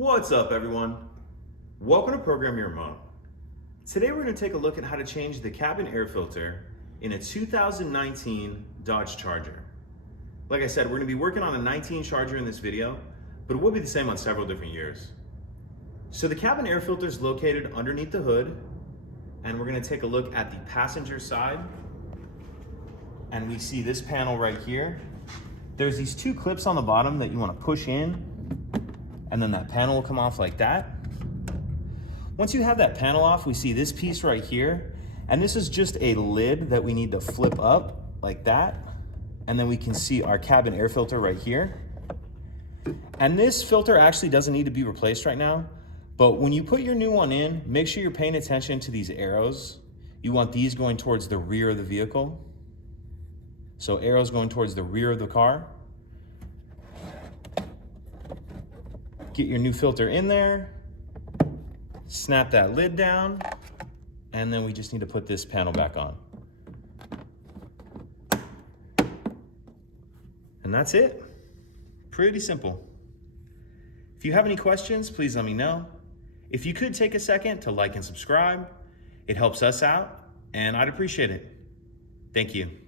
What's up, everyone? Welcome to Program Your Remote. Today we're going to take a look at how to change the cabin air filter in a 2019 Dodge Charger. Like I said, we're going to be working on a 19 Charger in this video, but it will be the same on several different years. So the cabin air filter is located underneath the hood, and we're going to take a look at the passenger side. And we see this panel right here. There's these two clips on the bottom that you want to push in, and then that panel will come off like that. Once you have that panel off, we see this piece right here, and this is just a lid that we need to flip up like that, and then we can see our cabin air filter right here. And this filter actually doesn't need to be replaced right now, but when you put your new one in, make sure you're paying attention to these arrows. You want these going towards the rear of the vehicle. So arrows going towards the rear of the car. Get your new filter in there, snap that lid down, and then we just need to put this panel back on. And that's it. Pretty simple. If you have any questions, please let me know. If you could take a second to like and subscribe, it helps us out, and I'd appreciate it. Thank you.